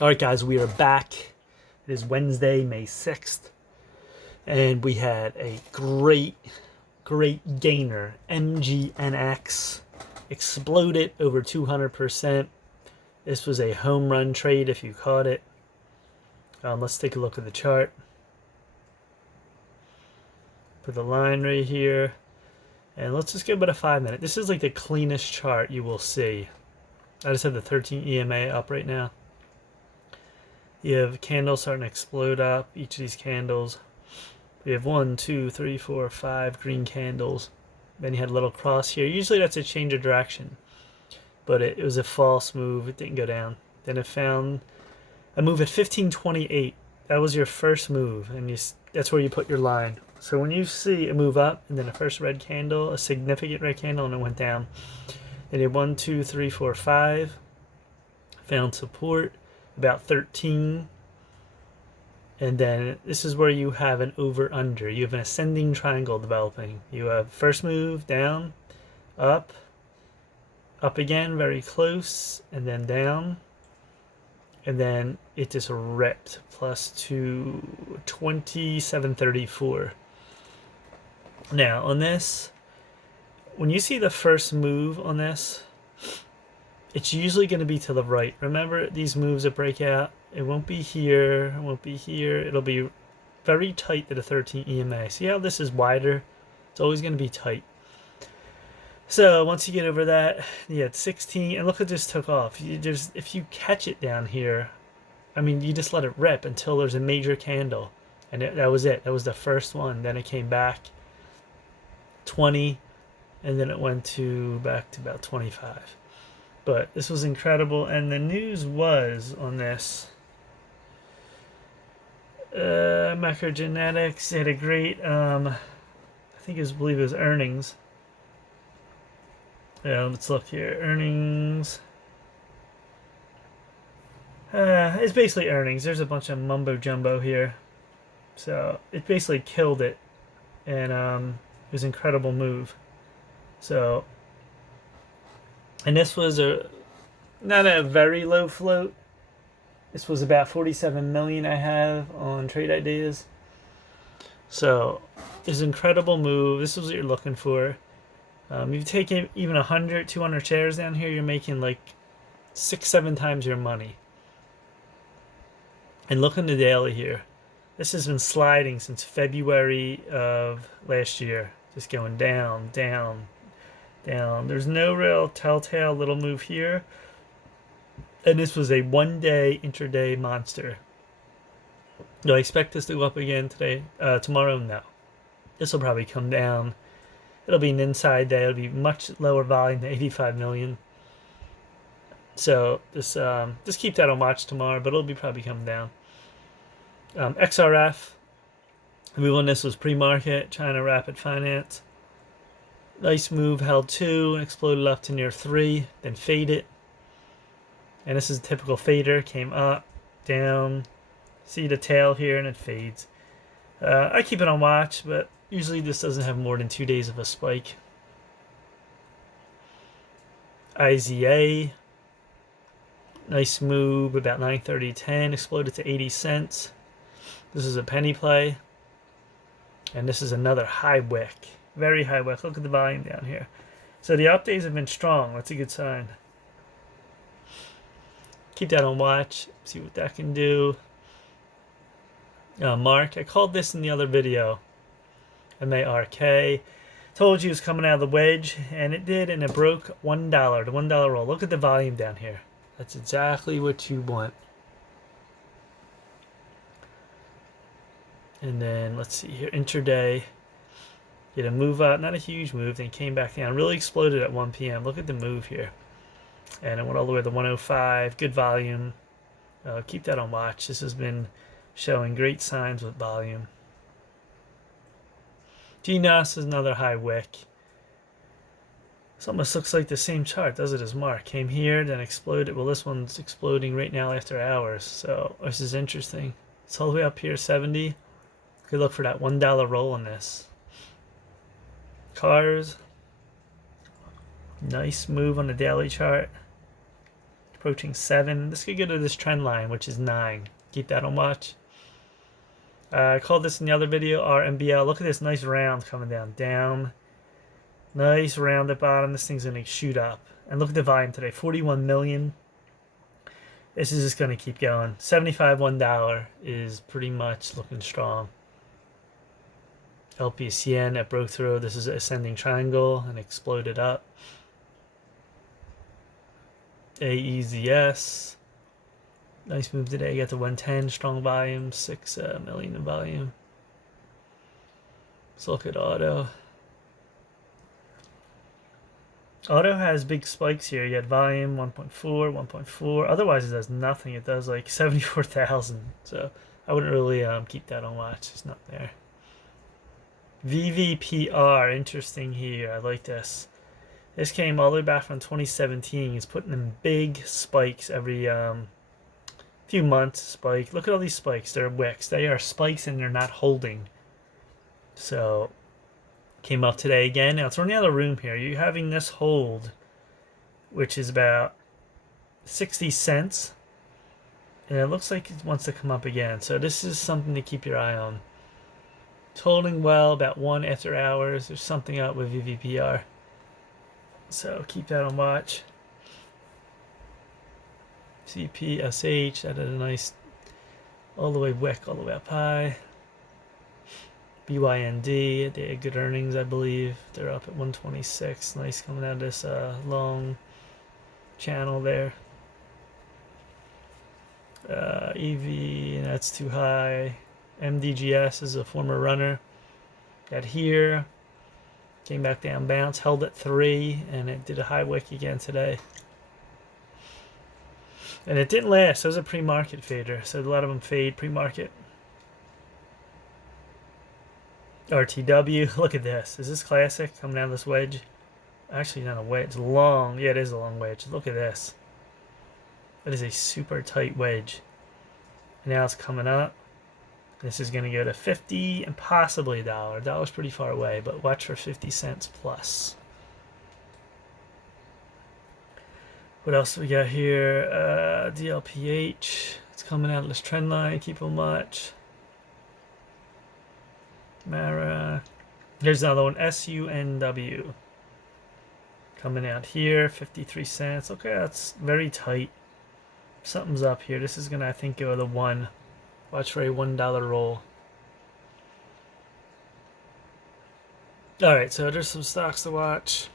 Alright guys, we are back. It is Wednesday, May 6th. And we had a great gainer. MGNX exploded over 200%. This was a home run trade if you caught it. Let's take a look at the chart. Put the line right here. And let's just give it a 5 minute. This is like the cleanest chart you will see. I just have the 13 EMA up right now. You have candles starting to explode up, each of these candles. We have 1, 2, 3, 4, 5 green candles. Then you had a little cross here. Usually that's a change of direction. But it was a false move. It didn't go down. Then it found a move at 1528. That was your first move. And that's where you put your line. So when you see a move up and then a first red candle, a significant red candle, and it went down. Then you had 1, 2, 3, 4, 5. Found support. About 13, and then this is where you have an over under. You have an ascending triangle developing. You have first move down, up again, very close, and then down, and then it just ripped plus to 2734. Now on this, when you see the first move on this, it's usually going to be to the right. Remember, these moves that break out, it won't be here, it won't be here. It'll be very tight to the 13 EMA. See how this is wider? It's always going to be tight. So once you get over that, you had 16, and look what this took off. If you catch it down here, I mean, you just let it rip until there's a major candle. And that was it. That was the first one. Then it came back 20, and then it went back to about 25. But this was incredible, and the news was on this. MGNX had a great, I believe it was earnings. Yeah, let's look here. Earnings. It's basically earnings. There's a bunch of mumbo jumbo here, so it basically killed it, and it was an incredible move. So. And this was not a very low float. This was about 47 million I have on trade ideas. So it's an incredible move. This is what you're looking for. You've taken even 100, 200 shares down here, you're making like 6-7 times your money. And look on the daily here. This has been sliding since February of last year. Just going down, down, down. There's no real telltale little move here. And this was a one-day, intraday monster. Do I expect this to go up again today? Tomorrow? No. This will probably come down. It'll be an inside day. It'll be much lower volume than 85 million. So just keep that on watch tomorrow, but it'll be probably coming down. XRF. The move on this was pre-market, China Rapid Finance. Nice move, held 2, exploded up to near 3, then faded. And this is a typical fader, came up, down, see the tail here, and it fades. I keep it on watch, but usually this doesn't have more than 2 days of a spike. IZEA, nice move, about 9:30.10, exploded to 80 cents. This is a penny play. And this is another high wick. Very high wick. Look at the volume down here. So the up days have been strong. That's a good sign. Keep that on watch. See what that can do. Mark. I called this in the other video. MARK. Told you it was coming out of the wedge. And it did. And it broke $1. The $1 roll. Look at the volume down here. That's exactly what you want. And then let's see here. Intraday. Get a move up, not a huge move, then came back down. Really exploded at 1 p.m. Look at the move here. And it went all the way to 105. Good volume. Keep that on watch. This has been showing great signs with volume. GNUS is another high wick. This almost looks like the same chart, does it, as Mark? Came here, then exploded. Well, this one's exploding right now after hours. So this is interesting. It's all the way up here, 70. Could look for that $1 roll on this. Cars, nice move on the daily chart. approaching 7. This could go to this trend line, which is 9. Keep that on watch. I called this in the other video, RMBL. Look at this nice round coming down. Nice round at bottom. This thing's going to shoot up. And look at the volume today, 41 million. This is just going to keep going. 75 $1 is pretty much looking strong. LPCN that broke through. This is an ascending triangle and exploded up. AEZS. Nice move today. Got to 110. Strong volume. 6 million in volume. Let's look at auto. Auto has big spikes here. You got volume 1.4, 1.4. Otherwise, it does nothing. It does like 74,000. So I wouldn't really keep that on watch. It's not there. VVPR. Interesting here. I like this. This came all the way back from 2017. He's putting in big spikes every few months. Spike. Look at all these spikes. They're wicks. They are spikes and they're not holding. So came up today again. Now it's running out of room here. You're having this hold, which is about 60 cents. And it looks like it wants to come up again. So this is something to keep your eye on. It's holding well, about 1 after hours. There's something up with VVPR. So keep that on watch. CPSH, that had a nice all the way wick, all the way up high. BYND, they had good earnings, I believe. They're up at 126. Nice coming out of this long channel there. EV, that's too high. MDGS is a former runner. Got here. Came back down, bounce, held at 3, and it did a high wick again today. And it didn't last. It was a pre-market fader, so a lot of them fade pre-market. RTW, look at this. Is this classic? Coming down this wedge. Actually, not a wedge. It's long. Yeah, it is a long wedge. Look at this. That is a super tight wedge. And now it's coming up. This is going to go to 50 and possibly $1. $1's pretty far away, but watch for 50 cents plus. What else do we got here? DLPH. It's coming out of this trend line. Keep on watch. Mara. Here's another one. SUNW. Coming out here. 53 cents. Okay, that's very tight. Something's up here. This is going to, I think, go to 1. Watch for a $1 roll. Alright, so there's some stocks to watch.